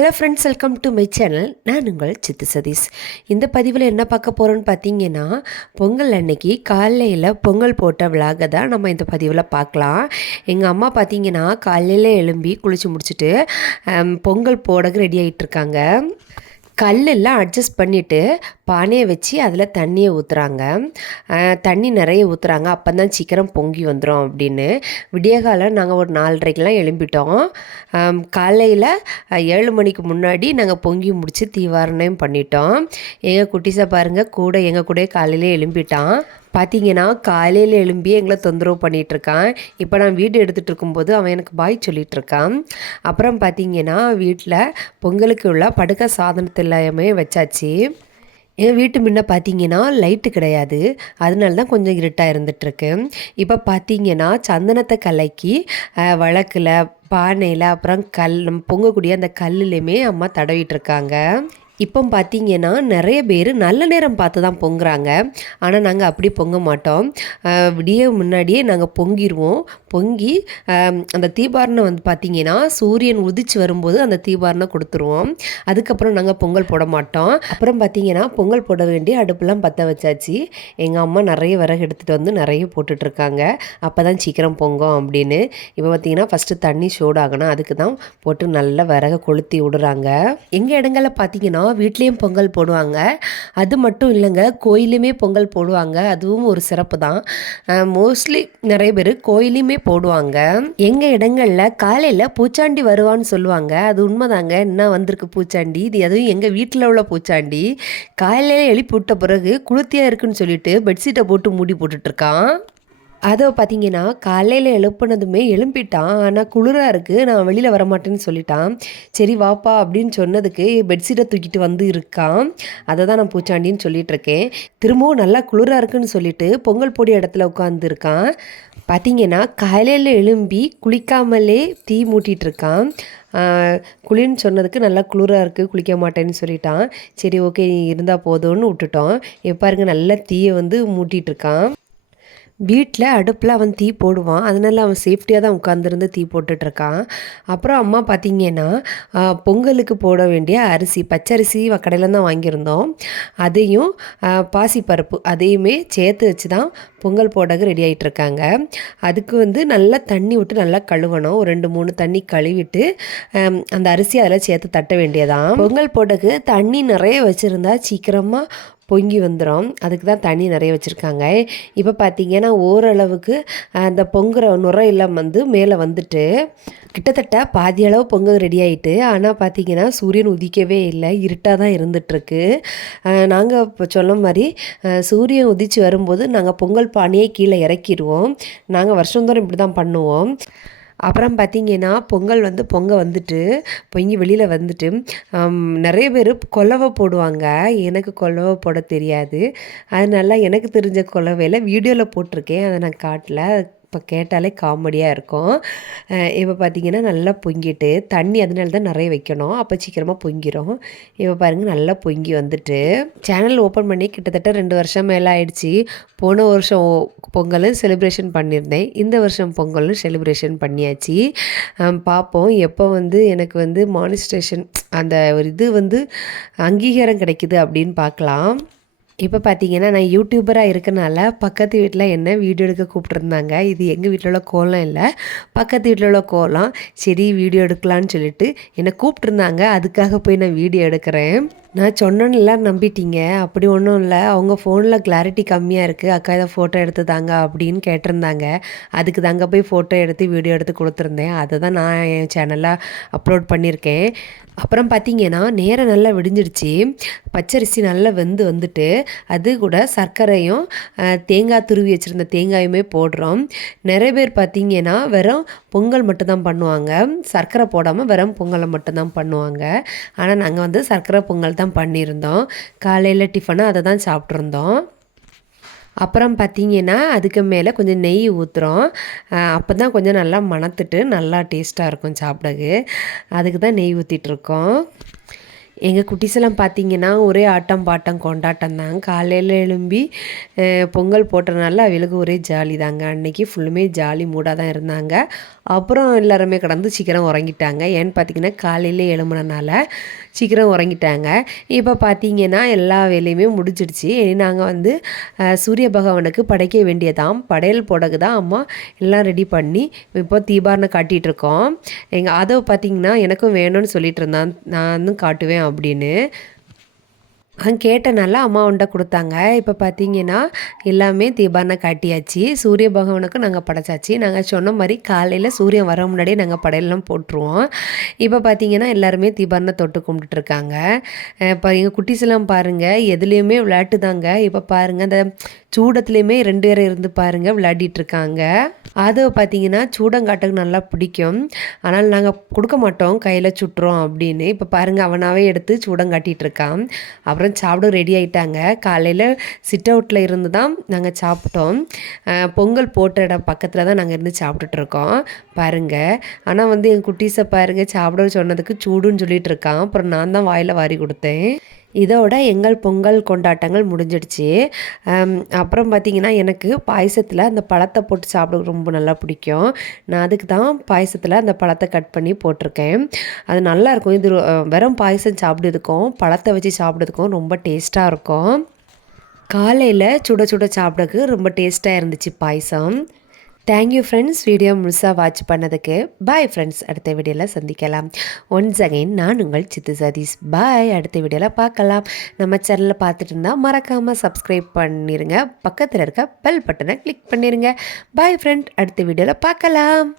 Hello friends welcome to my channel நான் உங்கள் சித்து சதீஷ். இந்த பதிவில் என்ன பார்க்க போகிறோன்னு பார்த்தீங்கன்னா பொங்கல் அன்னைக்கு காலையில் பொங்கல் போட்ட விலாக தான் நம்ம இந்த பதிவில் பார்க்கலாம். எங்கள் அம்மா பார்த்தீங்கன்னா காலையில் எழும்பி குளித்து முடிச்சுட்டு பொங்கல் போடக்கு ரெடி ஆகிட்டு இருக்காங்க. கல்லெல்லாம் அட்ஜஸ்ட் பண்ணிவிட்டு பானையை வச்சு அதில் தண்ணியை ஊற்றுறாங்க தண்ணி நிறைய ஊற்றுறாங்க அப்போ தான் சீக்கிரம் பொங்கி வந்துடும் அப்படின்னு. விடியகாலம் நாங்கள் ஒரு நாலரைக்கெலாம் எழும்பிட்டோம். காலையில் ஏழு மணிக்கு முன்னாடி நாங்கள் பொங்கி முடித்து தீவாரணம் பண்ணிட்டோம். எங்கள் குட்டிஸை பாருங்கள் கூட எங்கள் கூட காலையிலே எழும்பிட்டான். பார்த்தீங்கன்னா காலையில் எழும்பி எங்களை தொந்தரவு பண்ணிகிட்ருக்கான் இப்போ நான் வீடு எடுத்துகிட்டு இருக்கும்போது அவன் எனக்கு பாய் சொல்லிகிட்ருக்கான் அப்புறம் பார்த்தீங்கன்னா வீட்டில் பொங்கலுக்கு உள்ள படுக்கை சாதனத்து எல்லாமே வச்சாச்சு. என் வீட்டு முன்ன பார்த்தீங்கன்னா லைட்டு கிடையாது. அதனால தான் கொஞ்சம் இருட்டாக இருந்துகிட்ருக்கு இப்போ பார்த்தீங்கன்னா சந்தனத்தை கலக்கி வழக்கில் பானையில் அப்புறம் கல் நம்ம பொங்கக்கூடிய அந்த கல்லுலேயுமே அம்மா தடவிட்டுருக்காங்க இப்போ பார்த்தீங்கன்னா நிறைய பேர் நல்ல நேரம் பார்த்து தான் பொங்குறாங்க. ஆனால் நாங்கள் அப்படி பொங்க மாட்டோம். விடிய முன்னாடியே நாங்கள் பொங்கிடுவோம் பொங்கி அந்த தீபாரணம் வந்து பார்த்தீங்கன்னா சூரியன் உதிச்சு வரும்போது அந்த தீபாரணம் கொடுத்துருவோம். அதுக்கப்புறம் நாங்கள் பொங்கல் போட மாட்டோம். அப்புறம் பார்த்தீங்கன்னா பொங்கல் போட வேண்டிய அடுப்பெல்லாம் பற்ற வச்சாச்சு. எங்கள் அம்மா நிறைய விறகு எடுத்துகிட்டு வந்து நிறைய போட்டுட்ருக்காங்க. அப்போ தான் சீக்கிரம் பொங்கும் அப்படின்னு. இப்போ பார்த்தீங்கன்னா ஃபஸ்ட்டு தண்ணி சூடாகணும். அதுக்கு தான் போட்டு நல்லா விறகை கொளுத்தி விடுறாங்க. எங்கள் இடங்களில் பார்த்தீங்கன்னா வீட்லேயும் பொங்கல் போடுவாங்க. அது மட்டும் இல்லைங்க கோயிலுமே பொங்கல் போடுவாங்க. அதுவும் ஒரு சிறப்பு தான். மோஸ்ட்லி நிறைய பேர் கோயிலையுமே போடுவாங்க. எங்கள் இடங்களில் காலையில் பூச்சாண்டி வருவான்னு சொல்லுவாங்க. அது உண்மைதாங்க. என்ன வந்திருக்கு பூச்சாண்டி? இது அதுவும் எங்கள் வீட்டில் உள்ள பூச்சாண்டி? காலையில் எழுப்பி விட்ட பிறகு குளுத்தியாக இருக்குன்னு சொல்லிட்டு பெட்ஷீட்டை போட்டு மூடி போட்டுட்ருக்கான் அதை பார்த்தீங்கன்னா காலையில் எழுப்புனதுமே எழும்பிட்டான். ஆனால் குளிராக இருக்குது நான் வெளியில் வரமாட்டேன்னு சொல்லிட்டான். சரி வாப்பா அப்படின்னு சொன்னதுக்கு பெட்ஷீட்டை தூக்கிட்டு வந்து இருக்கான். அதை தான் நான் பூச்சாண்டின்னு சொல்லிகிட்ருக்கேன் திரும்பவும் நல்லா குளிராக இருக்குன்னு சொல்லிட்டு பொங்கல் பொடி இடத்துல உட்காந்துருக்கான் பார்த்தீங்கன்னா காலையில் எழும்பி குளிக்காமலே தீ மூட்டிகிட்டு இருக்கான் குளின்னு சொன்னதுக்கு நல்லா குளிராக இருக்குது குளிக்க மாட்டேன்னு சொல்லிட்டான். சரி ஓகே நீ இருந்தால் போதும்னு விட்டுட்டோம். எப்பாருங்க பாருங்க நல்லா தீயை வந்து மூட்டிகிட்டு இருக்கான் வீட்டில் அடுப்பில் அவன் தீ போடுவான். அதனால அவன் சேஃப்டியாக தான் உட்காந்துருந்து தீ போட்டுட்ருக்கான். அப்புறம் அம்மா பார்த்திங்கன்னா பொங்கலுக்கு போட வேண்டிய அரிசி பச்சரிசி கடையில் தான் வாங்கியிருந்தோம். அதையும் பாசிப்பருப்பு அதையுமே சேர்த்து வச்சு தான் பொங்கல் போடக்கு ரெடி ஆகிட்டு இருக்காங்க அதுக்கு வந்து நல்லா தண்ணி விட்டு நல்லா கழுவணும். ஒரு ரெண்டு மூணு தண்ணி கழுவிட்டு அந்த அரிசி அதில் சேர்த்து தட்ட வேண்டியதான். பொங்கல் போடக்கு தண்ணி நிறைய வச்சுருந்தா சீக்கிரமாக பொங்கி வந்துடும் அதுக்கு தான் தண்ணி நிறைய வச்சுருக்காங்க. இப்போ பார்த்தீங்கன்னா ஓரளவுக்கு அந்த பொங்குற நுரையெல்லாம் வந்து மேலே வந்துட்டு கிட்டத்தட்ட பாதி அளவு பொங்க ரெடி ஆகிட்டு ஆனால் பார்த்திங்கன்னா சூரியன் உதிக்கவே இல்லை இருட்டாக தான் இருந்துகிட்ருக்கு நாங்கள் இப்போ சொன்ன மாதிரி சூரியன் உதிச்சு வரும்போது நாங்கள் பொங்கல் பானையை கீழே இறக்கிடுவோம். நாங்கள் வருஷந்தோறும் இப்படி தான் பண்ணுவோம். அப்புறம் பார்த்தீங்கன்னா பொங்கல் வந்து பொங்க வந்துட்டு பொங்கி வெளியில் வந்துட்டு நிறைய பேர் கொலவை போடுவாங்க. எனக்கு கொலவை போட தெரியாது. அதனால எனக்கு தெரிஞ்ச கொலவையில் வீடியோவில் போட்டிருக்கேன். அதை நான் காட்டல. இப்போ கேட்டாலே காமெடியாக இருக்கும். இப்போ பார்த்தீங்கன்னா நல்லா பொங்கிட்டு தண்ணி அதனால தான் நிறைய வைக்கணும். அப்போ சீக்கிரமாக பொங்கிடும் இப்போ பாருங்கள் நல்லா பொங்கி வந்துட்டு சேனல் ஓப்பன் பண்ணி கிட்டத்தட்ட ரெண்டு வருஷம் மேலே ஆயிடுச்சு. போன வருஷம் ஓ- பொங்கலும் செலிப்ரேஷன் பண்ணியிருந்தேன். இந்த வருஷம் பொங்கலும் செலிப்ரேஷன் பண்ணியாச்சு. பார்ப்போம். எப்போ வந்து எனக்கு வந்து மானிஸ்ட்ரேஷன் அந்த ஒரு இது வந்து அங்கீகாரம் கிடைக்குது அப்படின்னு பார்க்கலாம். இப்போ பார்த்தீங்கன்னா நான் யூடியூபராக இருக்கனால பக்கத்து வீட்டில் என்ன வீடியோ எடுக்க கூப்பிட்ருந்தாங்க இது எங்கள் வீட்டில் உள்ள கோலம் இல்லை. பக்கத்து வீட்டில் உள்ள கோலம் சரி வீடியோ எடுக்கலான்னு சொல்லிட்டு என்னை கூப்பிட்ருந்தாங்க அதுக்காக போய் நான் வீடியோ எடுக்கிறேன். நான் சொன்னேன்னு எல்லாம் நம்பிட்டீங்க. அப்படி ஒன்றும் இல்லை. அவங்க ஃபோனில் கிளாரிட்டி கம்மியாக இருக்குது அக்கா இதை ஃபோட்டோ எடுத்து தாங்க அப்படின்னு கேட்டிருந்தாங்க. அதுக்கு தாங்க போய் ஃபோட்டோ எடுத்து வீடியோ எடுத்து கொடுத்துருந்தேன். அதை தான் நான் என் சேனலில் அப்லோட் பண்ணியிருக்கேன். அப்புறம் பார்த்தீங்கன்னா நேரம் நல்லா விடிஞ்சிடுச்சு பச்சரிசி நல்லா வெந்து வந்துட்டு அது கூட சர்க்கரையும் தேங்காய் துருவி வச்சுருந்த தேங்காயுமே போடுறோம். நிறைய பேர் பார்த்தீங்கன்னா வெறும் பொங்கல் மட்டும்தான் பண்ணுவாங்க. சர்க்கரை போடாமல் வெறும் பொங்கலை மட்டும்தான் பண்ணுவாங்க. ஆனால் நாங்கள் வந்து சர்க்கரை பொங்கல் தான் பண்ணியிருந்தோம். காலையில் டிஃபனாக அதை தான் சாப்பிட்ருந்தோம் அப்புறம் பார்த்தீங்கன்னா அதுக்கு மேலே கொஞ்சம் நெய் ஊற்றுறோம் அப்போ தான் கொஞ்சம் நல்லா மணத்துட்டு நல்லா டேஸ்ட்டாக இருக்கும் சாப்பிடக்கு. அதுக்கு தான் நெய் ஊற்றிட்டுருக்கோம் எங்கள் குட்டீஸெல்லாம் பார்த்தீங்கன்னா ஒரே ஆட்டம் பாட்டம் கொண்டாட்டம் தான். காலையில் எழும்பி பொங்கல் போட்டனால அவளுக்கு ஒரே ஜாலி தாங்க. அன்றைக்கி ஃபுல்லுமே ஜாலி மூடாக தான் இருந்தாங்க. அப்புறம் எல்லாருமே கடந்து சீக்கிரம் உறங்கிட்டாங்க. ஏன்னு பார்த்தீங்கன்னா காலையிலே எழும்புனனால சீக்கிரம் உறங்கிட்டாங்க. இப்போ பார்த்தீங்கன்னா எல்லா வேலையுமே முடிஞ்சிடுச்சு. இனி நாங்கள் வந்து சூரிய பகவானுக்கு படைக்க வேண்டியதாம். படையல் போடக்கு தான் அம்மா எல்லாம் ரெடி பண்ணி இப்போ தீபாரணம் காட்டிகிட்டு இருக்கோம். எங்கள் அதை பார்த்தீங்கன்னா எனக்கும் வேணும்னு சொல்லிட்டு இருந்தான். நானும் காட்டுவேன் அப்படின்னு அவன் கேட்டனால அம்மா உண்டை கொடுத்தாங்க. இப்போ பார்த்தீங்கன்னா எல்லாமே தீபாரணை காட்டியாச்சு. சூரிய பகவானுக்கு நாங்கள் படைச்சாச்சு. நாங்கள் சொன்ன மாதிரி காலையில் சூரியன் வர முன்னாடியே நாங்கள் படையெல்லாம் போட்டுருவோம். இப்போ பார்த்தீங்கன்னா எல்லாருமே தீபாரணை தொட்டு கும்பிட்டுட்ருக்காங்க இப்போ எங்கள் குட்டிஸ்லாம் பாருங்கள் எதுலேயுமே விளையாட்டு தாங்க இப்போ பாருங்கள் அந்த சூடத்துலேயுமே ரெண்டு பேரும் இருந்து பாருங்கள் விளையாடிட்டு இருக்காங்க. பார்த்தீங்கன்னா சூடங்காட்டுக்கு நல்லா பிடிக்கும். ஆனால் நாங்கள் கொடுக்க மாட்டோம். கையில் சுட்டுறோம் அப்படின்னு. இப்போ பாருங்கள் அவனாவே எடுத்து சூடங்காட்டிட்டு இருக்கான். அப்புறம் சாப்பிட ரெடி ஆகிட்டாங்க காலையில் சிட் அவுட்டில் இருந்து தான் நாங்கள் சாப்பிட்டோம் பொங்கல் போட்ட இடம் பக்கத்தில் தான் நாங்கள் இருந்து சாப்பிட்டுட்டு இருக்கோம். பாருங்கள் ஆனால் வந்து என் குட்டீஸை பாருங்கள் சாப்பிட சொன்னதுக்கு சூடுன்னு சொல்லிட்டு இருக்கான். அப்புறம் நான் தான் வாயில் வாரி கொடுத்தேன். இதோட எங்கள் பொங்கல் கொண்டாட்டங்கள் முடிஞ்சிடுச்சு. அப்புறம் பார்த்திங்கன்னா எனக்கு பாயசத்தில் அந்த பழத்தை போட்டு சாப்பிட ரொம்ப நல்லா பிடிக்கும். நான் அதுக்கு தான் பாயசத்தில் அந்த பழத்தை கட் பண்ணி போட்டிருக்கேன். அது நல்லாயிருக்கும் இது வெறும் பாயசம் சாப்பிடுறதுக்கும் பழத்தை வச்சு சாப்பிட்றதுக்கும் ரொம்ப டேஸ்ட்டாக இருக்கும். காலையில் சுட சுட சாப்பிடக்கு ரொம்ப டேஸ்ட்டாக இருந்துச்சு payasam. Thank you friends video முழுசாக வாட்ச் பண்ணதுக்கு பாய் ஃப்ரெண்ட்ஸ் அடுத்த வீடியோவில் சந்திக்கலாம். ஒன்ஸ் அகைன் நான் உங்கள் சித்து சதீஷ். பாய் அடுத்த வீடியோவில் பார்க்கலாம். நம்ம சேனலில் பார்த்துட்டு இருந்தால் மறக்காமல் சப்ஸ்கிரைப் பண்ணிடுங்க பக்கத்தில் இருக்க பெல் பட்டனை கிளிக் பண்ணிடுங்க பாய் ஃப்ரெண்ட் அடுத்த வீடியோவில் பார்க்கலாம்.